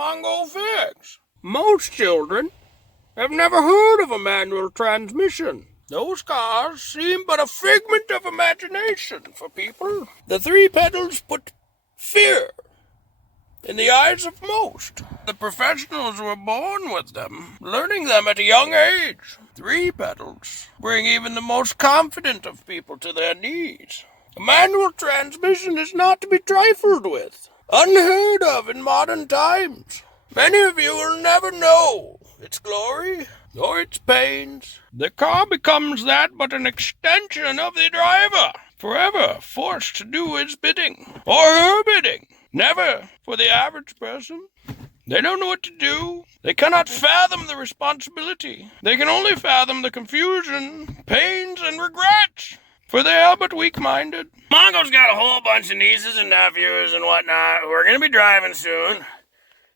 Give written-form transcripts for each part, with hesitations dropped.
Mongo fix. Most children have never heard of a manual transmission. Those cars seem but a figment of imagination for people. The 3 pedals put fear in the eyes of most. The professionals were born with them, learning them at a young age. 3 pedals bring even the most confident of people to their knees. A manual transmission is not to be trifled with, unheard of in modern times. Many of you will never know its glory or its pains. The car becomes that but an extension of the driver, forever forced to do his bidding, or her bidding. Never for the average person. They don't know what to do. They cannot fathom the responsibility. They can only fathom the confusion, pains, and regrets, for they are but weak-minded. Mongo's got a whole bunch of nieces and nephews and whatnot who are going to be driving soon.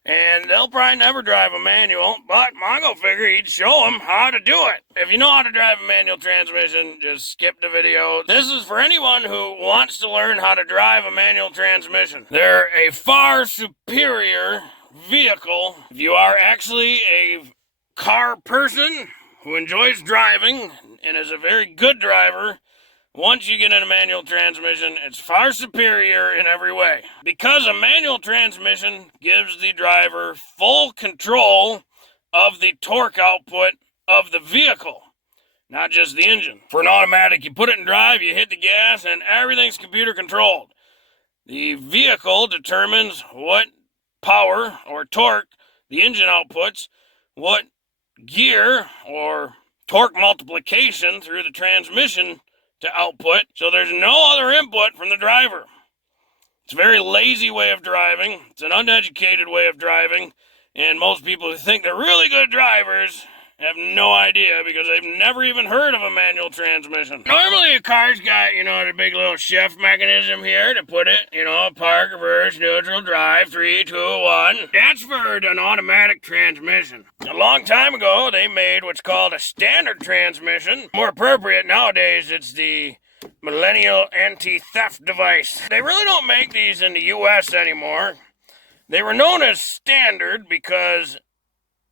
And they'll probably never drive a manual, but Mongo figured he'd show them how to do it. If you know how to drive a manual transmission, just skip the video. This is for anyone who wants to learn how to drive a manual transmission. They're a far superior vehicle. If you are actually a car person who enjoys driving and is a very good driver, once you get in a manual transmission, it's far superior in every way. Because a manual transmission gives the driver full control of the torque output of the vehicle, not just the engine. For an automatic, you put it in drive, you hit the gas, and everything's computer controlled. The vehicle determines what power or torque the engine outputs, what gear or torque multiplication through the transmission to output, so there's no other input from the driver. It's a very lazy way of driving. It's an uneducated way of driving, and most people who think they're really good drivers have no idea because they've never even heard of a manual transmission. Normally a car's got, the big little shift mechanism here to put it, park, reverse, neutral, drive, 3, 2, 1. That's for an automatic transmission. A long time ago, they made what's called a standard transmission. More appropriate nowadays, it's the Millennial Anti-Theft Device. They really don't make these in the U.S. anymore. They were known as standard because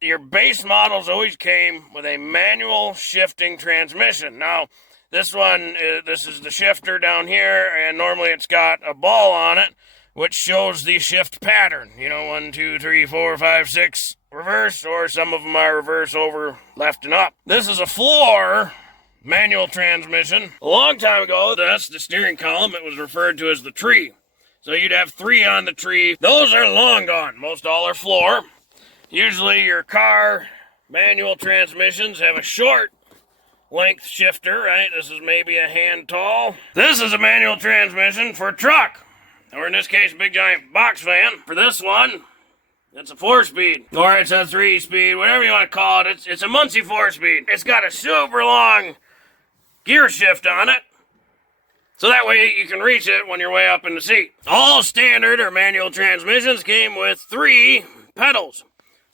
your base models always came with a manual shifting transmission. Now, this is the shifter down here, and normally it's got a ball on it, which shows the shift pattern. 1, 2, 3, 4, 5, 6, reverse, or some of them are reverse over, left and up. This is a floor manual transmission. A long time ago, that's the steering column. It was referred to as the tree. So you'd have 3 on the tree. Those are long gone. Most all are floor. Usually your car manual transmissions have a short length shifter, right? This is maybe a hand tall. This is a manual transmission for a truck, or in this case, a big giant box van. For this one, it's a 4-speed, or it's a 3-speed, whatever you want to call it. It's a Muncie 4-speed. It's got a super long gear shift on it, so that way you can reach it when you're way up in the seat. All standard or manual transmissions came with 3 pedals.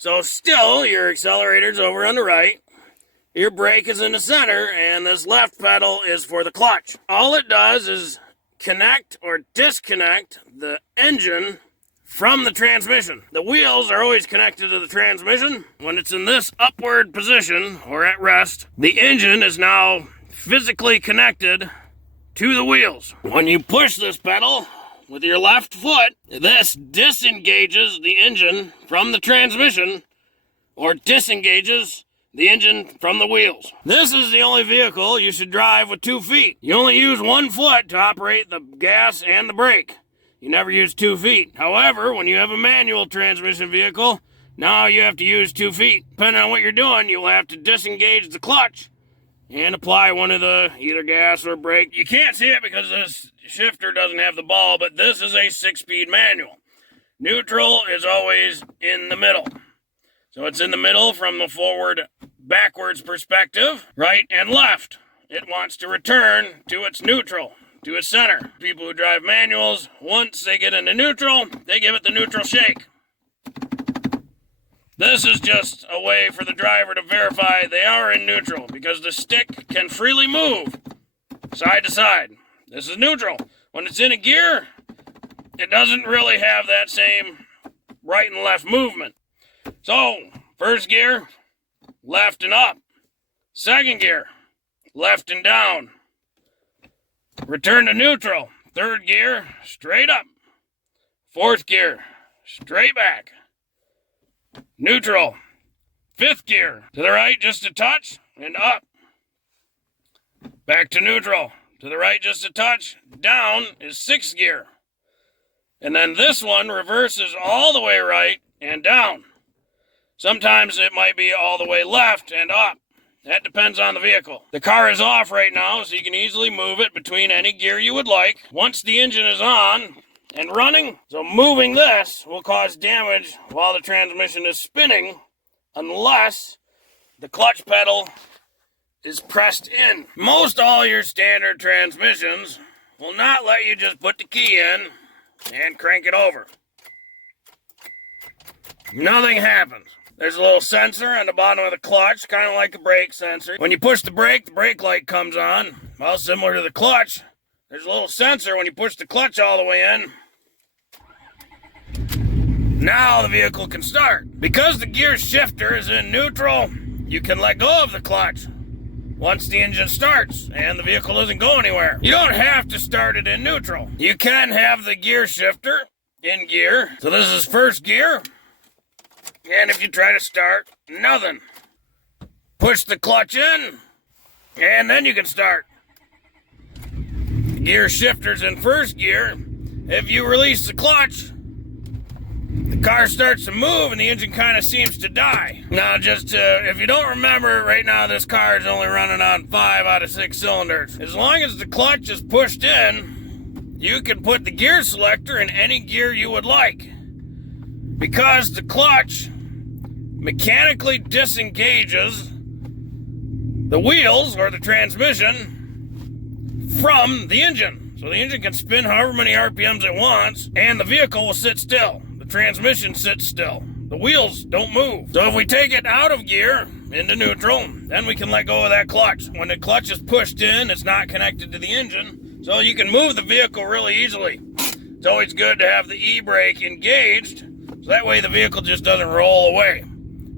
So still, your accelerator's over on the right, your brake is in the center, and this left pedal is for the clutch. All it does is connect or disconnect the engine from the transmission. The wheels are always connected to the transmission. When it's in this upward position, or at rest, the engine is now physically connected to the wheels. When you push this pedal with your left foot, this disengages the engine from the transmission, or disengages the engine from the wheels. This is the only vehicle you should drive with 2 feet. You only use 1 foot to operate the gas and the brake. You never use 2 feet. However, when you have a manual transmission vehicle, now you have to use 2 feet. Depending on what you're doing, you'll have to disengage the clutch and apply one of the either gas or brake. You can't see it because this shifter doesn't have the ball, but this is a 6-speed manual. Neutral is always in the middle. So it's in the middle from the forward backwards perspective, right and left. It wants to return to its neutral, to its center. People who drive manuals, once they get into neutral, they give it the neutral shake. This is just a way for the driver to verify they are in neutral because the stick can freely move side to side. This is neutral. When it's in a gear, it doesn't really have that same right and left movement. So, first gear, left and up. Second gear, left and down. Return to neutral. Third gear, straight up. Fourth gear, straight back. Neutral. Fifth gear, to the right just a touch, and up. Back to neutral. To the right just a touch, down is sixth gear. And then this one reverses all the way right and down. Sometimes it might be all the way left and up. That depends on the vehicle. The car is off right now, so you can easily move it between any gear you would like. Once the engine is on and running, so moving this will cause damage while the transmission is spinning unless the clutch pedal is pressed in. Most all your standard transmissions will not let you just put the key in and crank it over. Nothing happens. There's a little sensor on the bottom of the clutch, kind of like a brake sensor. When you push the brake light comes on. Well, similar to the clutch, there's a little sensor when you push the clutch all the way in. Now the vehicle can start. Because the gear shifter is in neutral, you can let go of the clutch once the engine starts and the vehicle doesn't go anywhere. You don't have to start it in neutral. You can have the gear shifter in gear. So this is first gear. And if you try to start, nothing. Push the clutch in, and then you can start. The gear shifter's in first gear. If you release the clutch, the car starts to move and the engine kind of seems to die. Now, if you don't remember, right now this car is only running on 5 out of 6 cylinders. As long as the clutch is pushed in, you can put the gear selector in any gear you would like. Because the clutch mechanically disengages the wheels or the transmission from the engine. So the engine can spin however many RPMs it wants, and the vehicle will sit still. The transmission sits still. The wheels don't move. So if we take it out of gear into neutral, then we can let go of that clutch. When the clutch is pushed in, it's not connected to the engine, so you can move the vehicle really easily. It's always good to have the e-brake engaged, so that way the vehicle just doesn't roll away.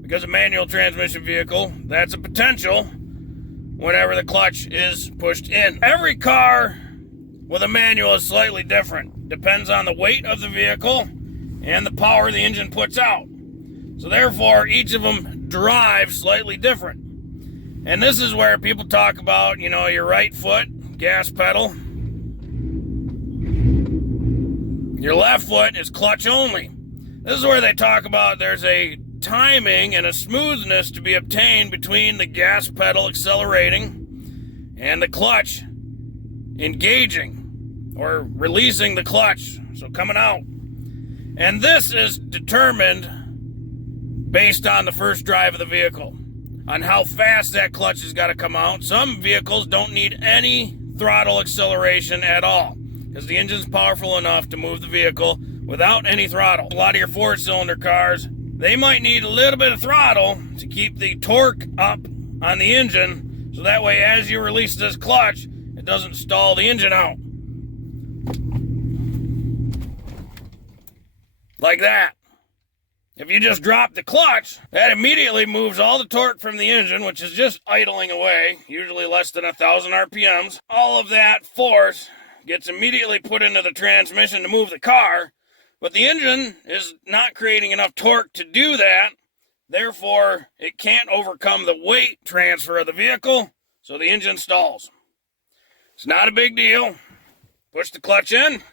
Because a manual transmission vehicle, that's a potential whenever the clutch is pushed in. Every car with a manual is slightly different. Depends on the weight of the vehicle and the power the engine puts out. So therefore, each of them drive slightly different. And this is where people talk about, your right foot, gas pedal. Your left foot is clutch only. This is where they talk about there's a timing and a smoothness to be obtained between the gas pedal accelerating and the clutch engaging or releasing the clutch, so coming out. And this is determined based on the first drive of the vehicle, on how fast that clutch has got to come out. Some vehicles don't need any throttle acceleration at all because the engine's powerful enough to move the vehicle without any throttle. A lot of your 4-cylinder cars, they might need a little bit of throttle to keep the torque up on the engine, so that way as you release this clutch, it doesn't stall the engine out. Like that. If you just drop the clutch, that immediately moves all the torque from the engine, which is just idling away, usually less than 1,000 RPMs. All of that force gets immediately put into the transmission to move the car, but the engine is not creating enough torque to do that. Therefore, it can't overcome the weight transfer of the vehicle, so the engine stalls. It's not a big deal. Push the clutch in,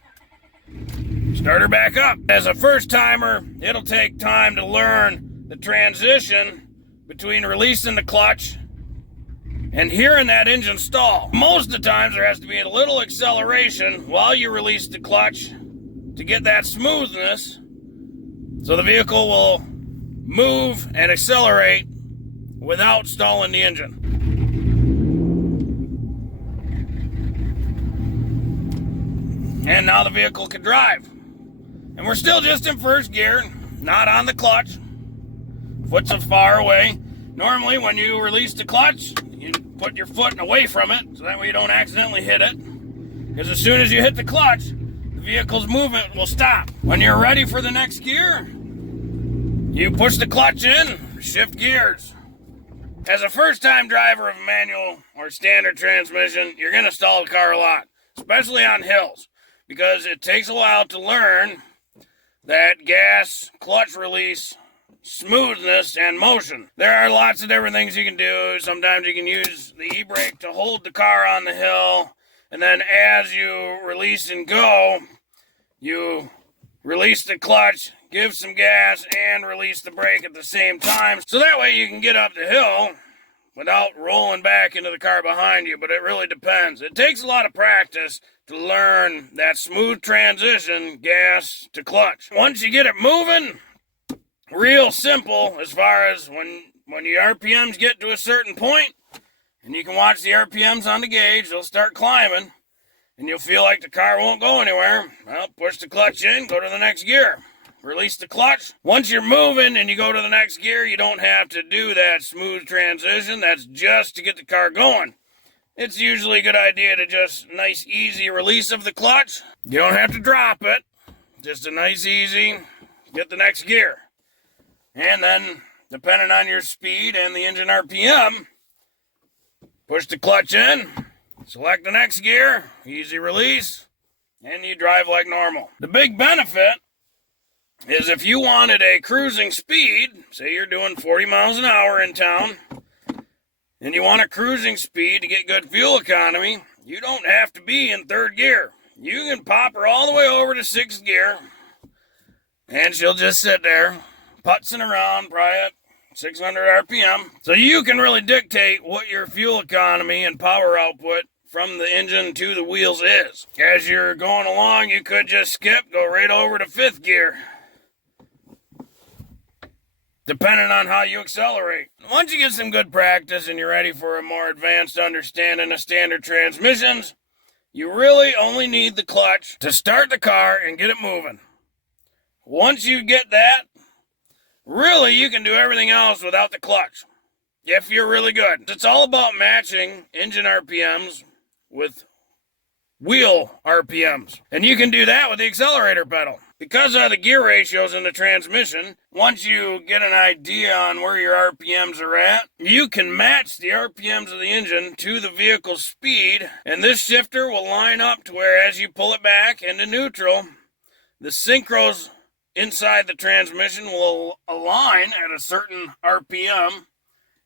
start her back up. As a first timer, it'll take time to learn the transition between releasing the clutch and hearing that engine stall. Most of the times there has to be a little acceleration while you release the clutch to get that smoothness so the vehicle will move and accelerate without stalling the engine. And now the vehicle can drive. And we're still just in first gear, not on the clutch. Foot's far away. Normally when you release the clutch, you put your foot away from it so that way you don't accidentally hit it. Because as soon as you hit the clutch, the vehicle's movement will stop. When you're ready for the next gear, You push the clutch in, shift gears. As a first-time driver of a manual or standard transmission, you're going to stall the car a lot, especially on hills, because it takes a while to learn that gas, clutch release, smoothness, and motion. There are lots of different things you can do. Sometimes you can use the e-brake to hold the car on the hill, and then as you release and go, you release the clutch, give some gas, and release the brake at the same time. So that way you can get up the hill without rolling back into the car behind you, but it really depends. It takes a lot of practice to learn that smooth transition, gas to clutch. Once you get it moving, real simple as far as when your RPMs get to a certain point, and you can watch the RPMs on the gauge, they'll start climbing, and you'll feel like the car won't go anywhere. Well, push the clutch in, go to the next gear. Release the clutch. Once you're moving and you go to the next gear, you don't have to do that smooth transition. That's just to get the car going. It's usually a good idea to just nice, easy release of the clutch. You don't have to drop it. Just a nice, easy, get the next gear. And then, depending on your speed and the engine RPM, push the clutch in, select the next gear, easy release, and you drive like normal. The big benefit is if you wanted a cruising speed, say you're doing 40 miles an hour in town, and you want a cruising speed to get good fuel economy, you don't have to be in third gear. You can pop her all the way over to sixth gear, and she'll just sit there, putzing around, probably at 600 RPM. So you can really dictate what your fuel economy and power output from the engine to the wheels is. As you're going along, you could just skip, go right over to fifth gear, depending on how you accelerate. Once you get some good practice and you're ready for a more advanced understanding of standard transmissions, you really only need the clutch to start the car and get it moving. Once you get that, really you can do everything else without the clutch, if you're really good. It's all about matching engine RPMs with wheel RPMs. And you can do that with the accelerator pedal. Because of the gear ratios in the transmission, once you get an idea on where your RPMs are at, you can match the RPMs of the engine to the vehicle's speed, and this shifter will line up to where as you pull it back into neutral, the synchros inside the transmission will align at a certain RPM,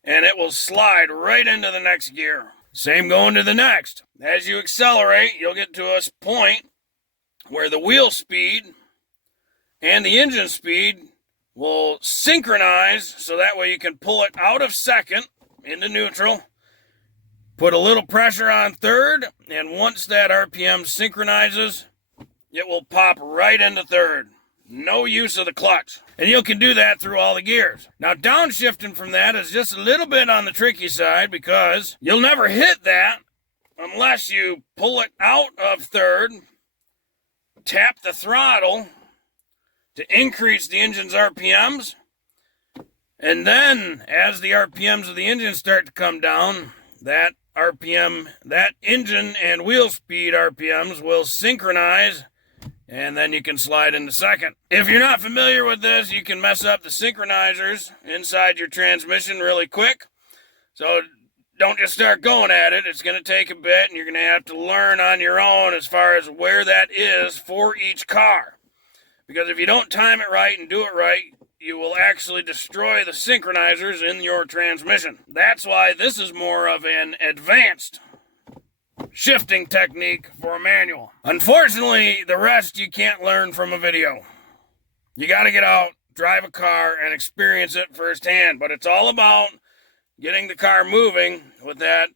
and it will slide right into the next gear. Same going to the next. As you accelerate, you'll get to a point where the wheel speed and the engine speed will synchronize, so that way you can pull it out of second into neutral, put a little pressure on third, and once that RPM synchronizes, it will pop right into third. No use of the clutch. And you can do that through all the gears. Now, downshifting from that is just a little bit on the tricky side, because you'll never hit that unless you pull it out of third, tap the throttle to increase the engine's RPMs, and then as the RPMs of the engine start to come down, that RPM, that engine and wheel speed RPMs will synchronize, and then you can slide into second. If you're not familiar with this, you can mess up the synchronizers inside your transmission really quick. So don't just start going at it. It's going to take a bit, and you're going to have to learn on your own as far as where that is for each car. Because if you don't time it right and do it right, you will actually destroy the synchronizers in your transmission. That's why this is more of an advanced shifting technique for a manual. Unfortunately, the rest you can't learn from a video. You got to get out, drive a car, and experience it firsthand. But it's all about getting the car moving with that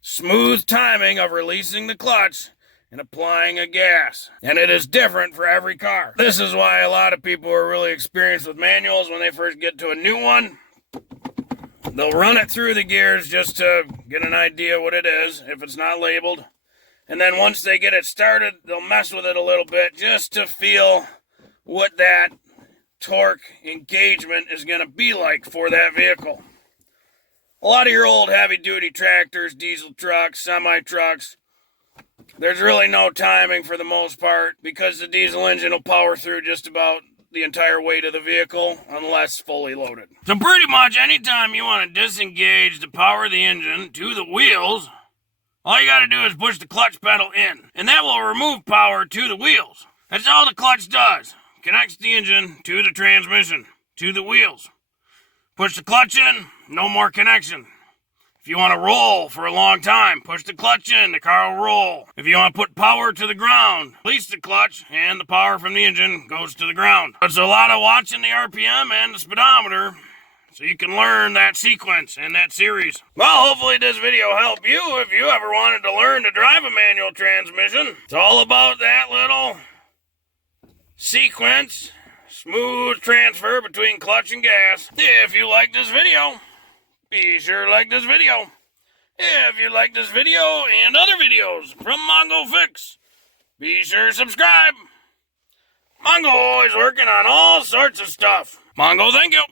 smooth timing of releasing the clutch and applying a gas. And it is different for every car. This is why a lot of people are really experienced with manuals when they first get to a new one. They'll run it through the gears just to get an idea what it is, if it's not labeled. And then once they get it started, they'll mess with it a little bit just to feel what that torque engagement is going to be like for that vehicle. A lot of your old heavy-duty tractors, diesel trucks, semi-trucks, there's really no timing for the most part, because the diesel engine will power through just about the entire weight of the vehicle unless fully loaded. So pretty much anytime you want to disengage the power of the engine to the wheels, all you got to do is push the clutch pedal in, and that will remove power to the wheels. That's all the clutch does. Connects the engine to the transmission, to the wheels. Push the clutch in, no more connection. If you want to roll for a long time, push the clutch in, the car will roll. If you want to put power to the ground, release the clutch, and the power from the engine goes to the ground. It's a lot of watching the RPM and the speedometer, so you can learn that sequence and that series. Well, hopefully this video helped you if you ever wanted to learn to drive a manual transmission. It's all about that little sequence, smooth transfer between clutch and gas. If you like this video, be sure to like this video. If you like this video and other videos from Mongo Fix, be sure to subscribe. Mongo is working on all sorts of stuff. Mongo, thank you.